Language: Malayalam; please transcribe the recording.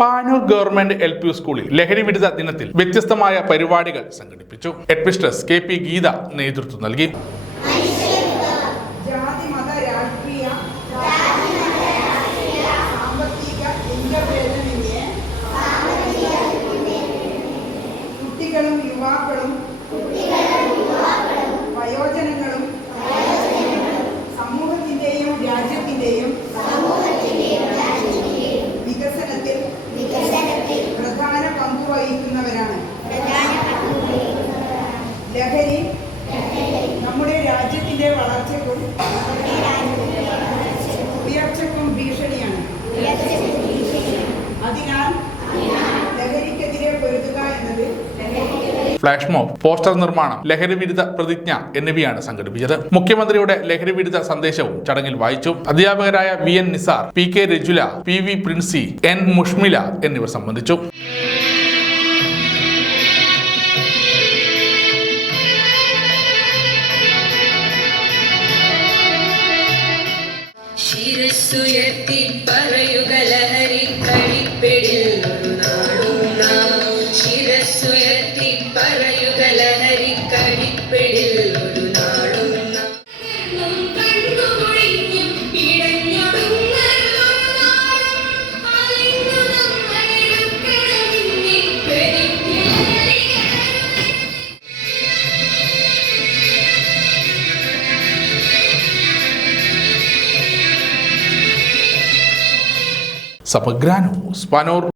പാനൂർ ഗവൺമെന്റ് LP സ്കൂളിൽ ലഹരി വിരുദ്ധ ദിനത്തിൽ വ്യത്യസ്തമായ പരിപാടികൾ സംഘടിപ്പിച്ചു. ഹെഡ്മിസ്ട്രസ് KP ഗീത നേതൃത്വം നൽകി. കുട്ടികളും യുവാക്കളും വയോജനങ്ങളും സമൂഹത്തിന്റെയും രാജ്യത്തിന്റെയും വികസനത്തിൽ പ്രധാന പങ്ക് വഹിക്കുന്നവരാണ്. ലഹരി നമ്മുടെ രാജ്യത്തിന്റെ വളർച്ചയ്ക്കും ഉയർച്ചയ്ക്കും ഭീഷണിയാണ്. അതിനാൽ ലഹരിക്കെതിരെ പൊരുതുക എന്നത് ഫ്ലാഷ് മോബ്, പോസ്റ്റർ നിർമ്മാണം, ലഹരി വിരുദ്ധ പ്രതിജ്ഞ എന്നിവയാണ് സംഘടിപ്പിച്ചത്. മുഖ്യമന്ത്രിയുടെ ലഹരി വിരുദ്ധ സന്ദേശവും ചടങ്ങിൽ വായിച്ചു. അധ്യാപകരായ VN Nisar, PK Rajula, PV Princy, N മുഷ്മില എന്നിവർ സംബന്ധിച്ചു. ശിരസ്സുയർത്തി പറയുക ലഹരി കഴിപ്പിടിൽ ഒരു നാടും നാം. ശിരസ്സുയർത്തി പറയുക ലഹരി കഴിപ്പിടിൽ ഒരു നാടും നാം. സമഗ്ര ന്യൂസ്, പാനൂർ.